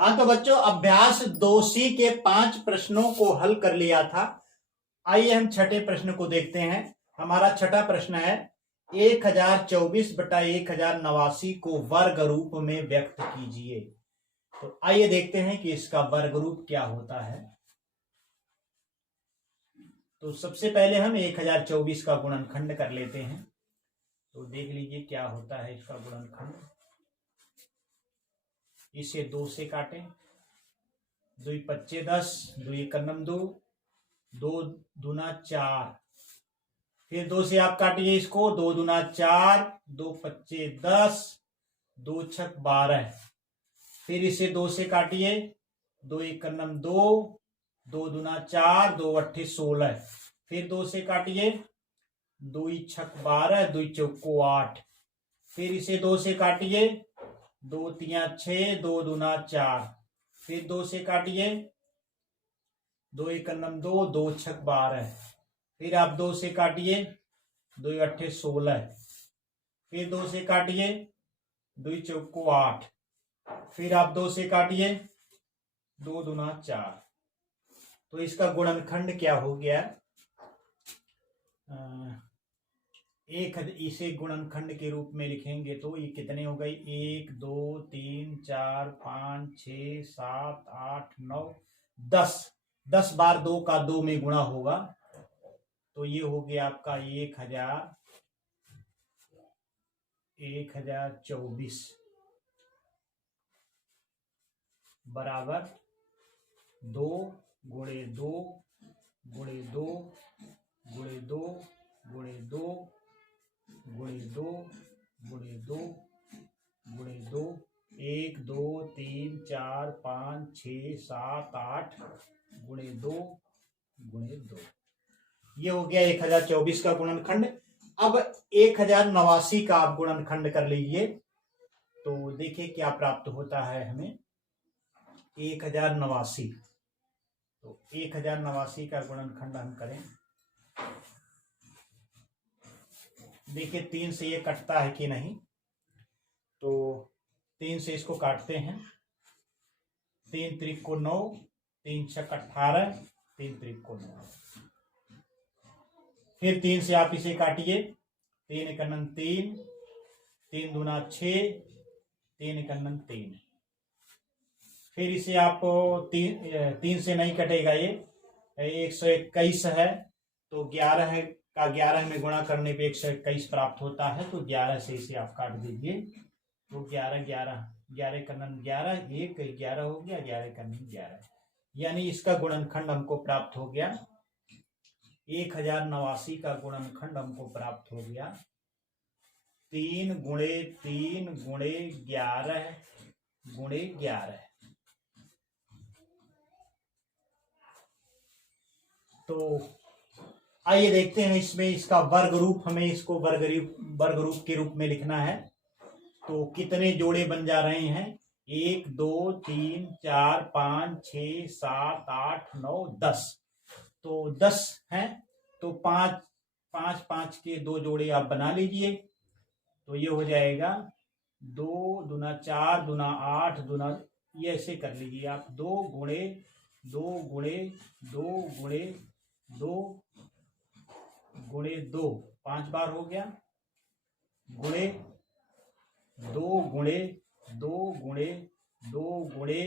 हाँ तो बच्चों, अभ्यास 2C के 5 प्रश्नों को हल कर लिया था। आइए हम छठे प्रश्न को देखते हैं। हमारा छठा प्रश्न है 1024 बटा 1089 को वर्ग रूप में व्यक्त कीजिए। तो आइए देखते हैं कि इसका वर्ग रूप क्या होता है। तो सबसे पहले हम 1024 का गुणनखंड कर लेते हैं। तो देख लीजिए क्या होता है इसका गुणनखंड। इसे 2 से काटें, 2 पच्चे 10, 2 एकम 2, 2 दूना 4। फिर 2 से आप काटिए इसको, 2 दूना 4, 2 पच्चे 10, 2 छक 12। फिर इसे 2 से काटिए, 2 एकम 2, 2 दूना 4, 2 अट्ठे 16। फिर 2 से काटिए, 2 छक 12, 2 चौको 8। फिर इसे 2 से काटिए, 2 तिया 6, 2 दूना 4। फिर 2 से काटिए, 2 एकम 2, 2 छक 12। फिर आप 2 से काटिए, 2 अट्ठे 16। फिर 2 से काटिए, 2 चौको 8। फिर आप 2 से काटिए, 2 दूना 4। तो इसका गुणनखंड क्या हो गया? इसे गुणनखंड के रूप में लिखेंगे तो ये कितने हो गए? 1 2 3 4 5 6 7 8 9 10। 10 बार 2 का 2 में गुणा होगा। तो ये हो गया आपका 1024 बराबर 2 गुणे 2 गुणे 2 गुणे 2 गुणे 2 गुणे 2 गुणे 2 गुणे 2, 1 2 3 4 5 6 7 8 गुणे 2 गुणे 2। ये हो गया 1024 का गुणनखंड। अब 1089 का आप गुणनखंड कर लीजिए। तो देखिए क्या प्राप्त होता है हमें। 1089, तो 1089 का गुणनखंड हम करें। देखिए 3 से ये कटता है कि नहीं। तो 3 से इसको काटते हैं। 3 त्रिक को 9, 3 छक 18, 3 त्रिक को 9। फिर 3 से आप इसे काटिए, 3 एकम 3, 3 दूना 6, 3 एकम 3। फिर इसे आप 3 से नहीं कटेगा, ये 121 है। तो 11 का 11 में गुणा करने पे 121 प्राप्त होता है। तो 11 से इसे आप काट दीजिए। तो 11 11 11 एकम 11, 1 11 हो गया, 11 एकम 11। यानी इसका गुणनखंड हमको प्राप्त हो गया। 1089 का गुणनखंड हमको प्राप्त हो गया 3 गुणे 3 गुणे 11 गुणे 11। तो आइए देखते हैं इसमें इसका वर्ग रूप। हमें इसको वर्ग रूप के रूप में लिखना है। तो कितने जोड़े बन जा रहे हैं? 1 2 3 4 5 6 7 8 9 10। तो 10 हैं। तो 5 5 5 के 2 जोड़े आप बना लीजिए। तो ये हो जाएगा 2 दूना 4 दूना 8 दूना, ये ऐसे कर लीजिए आप। 2 गुणे 2 गुणे 2 गुणे 2 गुणे 2, 5 बार हो गया। गुणे 2 गुणे 2 गुणे 2 गुणे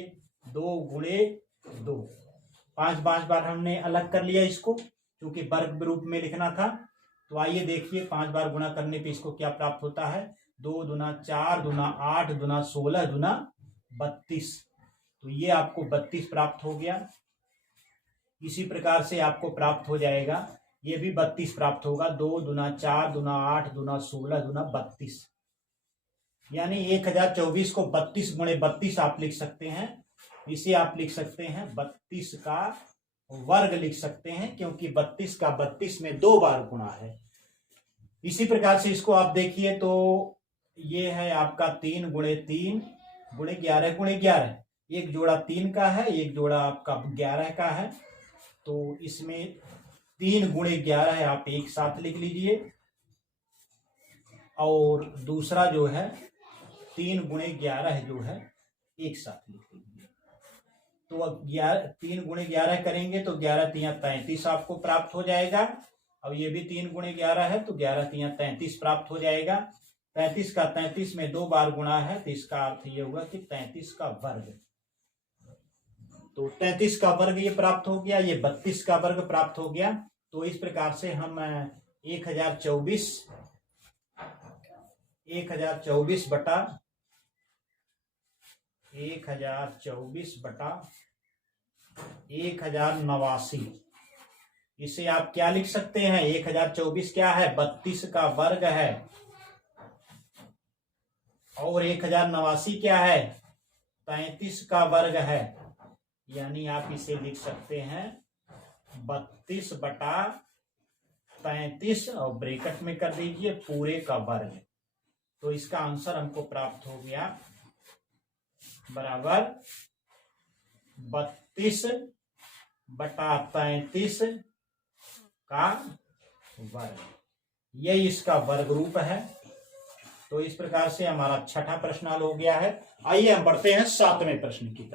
2 गुणे 2, 5 बार हमने अलग कर लिया इसको, क्योंकि वर्ग रूप में लिखना था। तो आइए देखिए 5 बार गुणा करने पे इसको क्या प्राप्त होता है। 2 दूना 4 दूना 8 दूना 16 दूना 32। तो ये आपको 32 प्राप्त हो गया। इसी प्रकार से आपको प्राप्त हो जाएगा, ये भी 32 प्राप्त होगा। 2 दूना 4 दूना 8 दूना 16 दूना 32। यानी 1024 को 32 गुणे 32 आप लिख सकते हैं। इसे आप लिख सकते हैं 32 का वर्ग लिख सकते हैं, क्योंकि 32 का 32 में 2 बार गुणा है। इसी प्रकार से इसको आप देखिए तो ये है आपका 3 गुणे 3 गुणे 11 गुणे 11। एक जोड़ा 3 का है, एक जोड़ा आपका 11 का है। तो इसमें 3 गुणे 11 है, आप एक साथ लिख लीजिए। और दूसरा जो है 3 गुणे 11 जो है एक साथ लिख लीजिए। तो अब 3 गुणे 11 करेंगे तो 11 तिया 33 आपको प्राप्त हो जाएगा। अब ये भी 3 गुणे 11 है तो 11 तिया 33 प्राप्त हो जाएगा। 33 का 33 में 2 बार गुणा है तो इसका अर्थ ये हुआ कि 33 का वर्ग। तो 33 का वर्ग ये प्राप्त हो गया, ये 32 का वर्ग प्राप्त हो गया। तो इस प्रकार से हम 1024 बटा 1089, इसे आप क्या लिख सकते हैं? 1024 क्या है? 32 का वर्ग है, और 1089 क्या है? 33 का वर्ग है। यानी आप इसे लिख सकते हैं 32 बटा 33 और ब्रैकेट में कर दीजिए पूरे का वर्ग। तो इसका आंसर हमको प्राप्त हो गया बराबर 32 बटा 33 का वर्ग। यही इसका वर्ग रूप है। तो इस प्रकार से हमारा छठा प्रश्न हल हो गया है। आइए हम बढ़ते हैं 7वें प्रश्न की तरफ।